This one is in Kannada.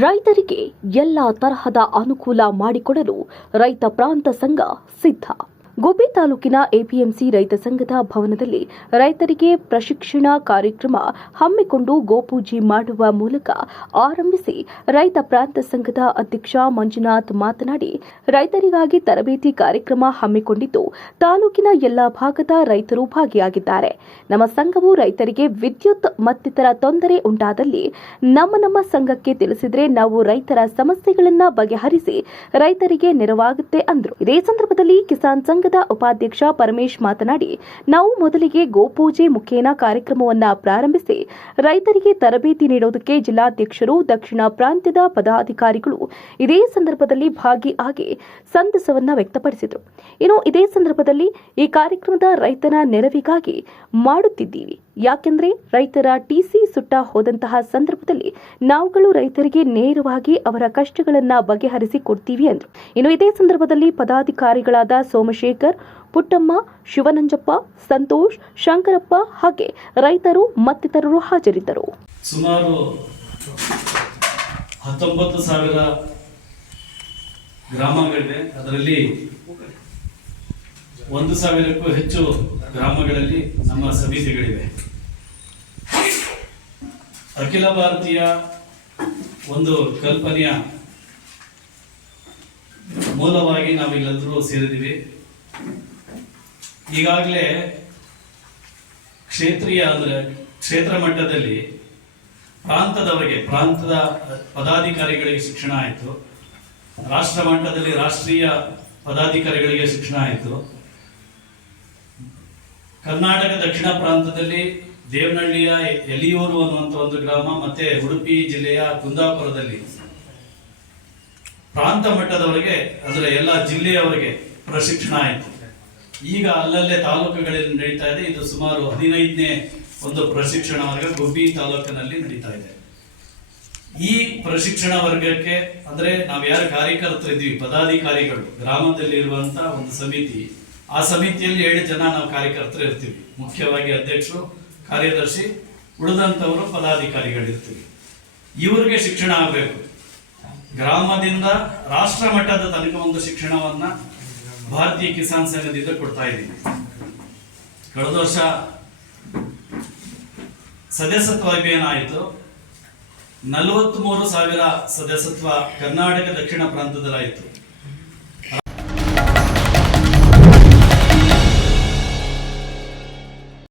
ರೈತರಿಗೆ ಎಲ್ಲ ತರಹದ ಅನುಕೂಲ ಮಾಡಿಕೊಡಲು ರೈತ ಪ್ರಾಂತ ಸಂಘ ಸಿದ್ಧ. ಗುಬ್ಬಿ ತಾಲೂಕಿನ ಎಪಿಎಂಸಿ ರೈತ ಸಂಘದ ಭವನದಲ್ಲಿ ರೈತರಿಗೆ ಪ್ರಶಿಕ್ಷಣ ಕಾರ್ಯಕ್ರಮ ಹಮ್ಮಿಕೊಂಡು ಗೋಪೂಜೆ ಮಾಡುವ ಮೂಲಕ ಆರಂಭಿಸಿ ರೈತ ಪ್ರಾಂತ ಸಂಘದ ಅಧ್ಯಕ್ಷ ಮಂಜುನಾಥ್ ಮಾತನಾಡಿ, ರೈತರಿಗಾಗಿ ತರಬೇತಿ ಕಾರ್ಯಕ್ರಮ ಹಮ್ಮಿಕೊಂಡಿದ್ದು ತಾಲೂಕಿನ ಎಲ್ಲಾ ಭಾಗದ ರೈತರು ಭಾಗಿಯಾಗಿದ್ದಾರೆ. ನಮ್ಮ ಸಂಘವು ರೈತರಿಗೆ ವಿದ್ಯುತ್ ಮತ್ತಿತರ ತೊಂದರೆ ಉಂಟಾದಲ್ಲಿ ನಮ್ಮ ನಮ್ಮ ಸಂಘಕ್ಕೆ ತಿಳಿಸಿದರೆ ನಾವು ರೈತರ ಸಮಸ್ಯೆಗಳನ್ನು ಬಗೆಹರಿಸಿ ರೈತರಿಗೆ ನೆರವಾಗುತ್ತೆ ಅಂದರು. ಇದೇ ಸಂದರ್ಭದಲ್ಲಿ ಕಿಸಾನ್ ಸಂಘದ ಉಪಾಧ್ಯಕ್ಷ ಪರಮೇಶ್ ಮಾತನಾಡಿ, ನಾವು ಮೊದಲಿಗೆ ಗೋಪೂಜೆ ಮುಖೇನ ಕಾರ್ಯಕ್ರಮವನ್ನು ಪ್ರಾರಂಭಿಸಿ, ರೈತರಿಗೆ ತರಬೇತಿ ನೀಡುವುದಕ್ಕೆ ಜಿಲ್ಲಾಧ್ಯಕ್ಷರು, ದಕ್ಷಿಣ ಪ್ರಾಂತ್ಯದ ಪದಾಧಿಕಾರಿಗಳು ಇದೇ ಸಂದರ್ಭದಲ್ಲಿ ಭಾಗಿಯಾಗಿ ಸಂತಸವನ್ನ ವ್ಯಕ್ತಪಡಿಸಿದರು. ಇನ್ನು ಇದೇ ಸಂದರ್ಭದಲ್ಲಿ ಈ ಕಾರ್ಯಕ್ರಮದ ರೈತನ ನೆರವಿಗಾಗಿ ಮಾಡುತ್ತಿದ್ದೀವಿ. ಯಾಕೆಂದ್ರೆ ರೈತರ ಟಿಸಿ ಸುಟ್ಟ ಹೋದಂತಹ ಸಂದರ್ಭದಲ್ಲಿ ನಾವುಗಳು ರೈತರಿಗೆ ನೇರವಾಗಿ ಅವರ ಕಷ್ಟಗಳನ್ನು ಬಗೆಹರಿಸಿ ಕೊಡ್ತೀವಿ ಎಂದರು ಇನ್ನು ಇದೇ ಸಂದರ್ಭದಲ್ಲಿ ಪದಾಧಿಕಾರಿಗಳಾದ ಸೋಮಶೇಖರ್, ಪುಟ್ಟಮ್ಮ, ಶಿವನಂಜಪ್ಪ, ಸಂತೋಷ್, ಶಂಕರಪ್ಪ ಹಾಗೆ ರೈತರು ಮತ್ತಿತರರು ಹಾಜರಿದ್ದರು. ಸುಮಾರು ಹತ್ತೊಂಬತ್ತು ಸಾವಿರ ಅದರಲ್ಲಿ ಒಂದು ಸಾವಿರಕ್ಕೂ ಹೆಚ್ಚು ಗ್ರಾಮಗಳಲ್ಲಿ ನಮ್ಮ ಸಮಿತಿಗಳಿವೆ. ಅಖಿಲ ಭಾರತೀಯ ಒಂದು ಕಲ್ಪನೆಯ ಮೂಲವಾಗಿ ನಾವಿಲ್ಲೆಲ್ಲರೂ ಸೇರಿದ್ದೀವಿ. ಈಗಾಗಲೇ ಕ್ಷೇತ್ರೀಯ ಅಂದ್ರೆ ಕ್ಷೇತ್ರ ಮಟ್ಟದಲ್ಲಿ ಪ್ರಾಂತದವರೆಗೆ, ಪ್ರಾಂತದ ಪದಾಧಿಕಾರಿಗಳಿಗೆ ಶಿಕ್ಷಣ ಆಯಿತು. ರಾಷ್ಟ್ರ ಮಟ್ಟದಲ್ಲಿ ರಾಷ್ಟ್ರೀಯ ಪದಾಧಿಕಾರಿಗಳಿಗೆ ಶಿಕ್ಷಣ ಆಯಿತು. ಕರ್ನಾಟಕ ದಕ್ಷಿಣ ಪ್ರಾಂತದಲ್ಲಿ ದೇವನಹಳ್ಳಿಯ ಎಲಿಯೂರು ಅನ್ನುವಂಥ ಒಂದು ಗ್ರಾಮ, ಮತ್ತೆ ಉಡುಪಿ ಜಿಲ್ಲೆಯ ಕುಂದಾಪುರದಲ್ಲಿ. ಪ್ರಾಂತ ಮಟ್ಟದವರೆಗೆ, ಅಂದ್ರೆ ಎಲ್ಲ ಜಿಲ್ಲೆಯವರೆಗೆ ಪ್ರಶಿಕ್ಷಣ ಆಯಿತು. ಈಗ ಅಲ್ಲಲ್ಲೇ ತಾಲೂಕುಗಳಲ್ಲಿ ನಡೀತಾ ಇದೆ. ಇದು ಸುಮಾರು ಹದಿನೈದನೇ ಒಂದು ಪ್ರಶಿಕ್ಷಣ ವರ್ಗ ಗುಬ್ಬಿ ತಾಲೂಕಿನಲ್ಲಿ ನಡೀತಾ ಇದೆ. ಈ ಪ್ರಶಿಕ್ಷಣ ವರ್ಗಕ್ಕೆ, ಅಂದ್ರೆ ನಾವು ಯಾರು ಕಾರ್ಯಕರ್ತರಿದ್ದೀವಿ, ಪದಾಧಿಕಾರಿಗಳು ಗ್ರಾಮದಲ್ಲಿ ಇರುವಂತ ಒಂದು ಸಮಿತಿ. ಆ ಸಮಿತಿಯಲ್ಲಿ ಏಳು ಜನ ನಾವು ಕಾರ್ಯಕರ್ತರು ಇರ್ತೀವಿ ಮುಖ್ಯವಾಗಿ ಅಧ್ಯಕ್ಷರು ಕಾರ್ಯದರ್ಶಿ, ಉಳಿದಂತವರು ಪದಾಧಿಕಾರಿಗಳಿರ್ತೀವಿ. ಇವರಿಗೆ ಶಿಕ್ಷಣ ಆಗಬೇಕು. ಗ್ರಾಮದಿಂದ ರಾಷ್ಟ್ರ ಮಟ್ಟದ ತನಕ ಒಂದು ಶಿಕ್ಷಣವನ್ನ ಭಾರತೀಯ ಕಿಸಾನ್ ಸಂಘದಿಂದ ಕೊಡ್ತಾ ಇದ್ದೀವಿ ಕಳೆದ ವರ್ಷ ಸದಸ್ಯತ್ವ ಅಭಿಯಾನ ಆಯಿತು. ನಲವತ್ತ್ ಮೂರು ಸಾವಿರ ಸದಸ್ಯತ್ವ ಕರ್ನಾಟಕ ದಕ್ಷಿಣ ಪ್ರಾಂತದಲ್ಲಾಯಿತು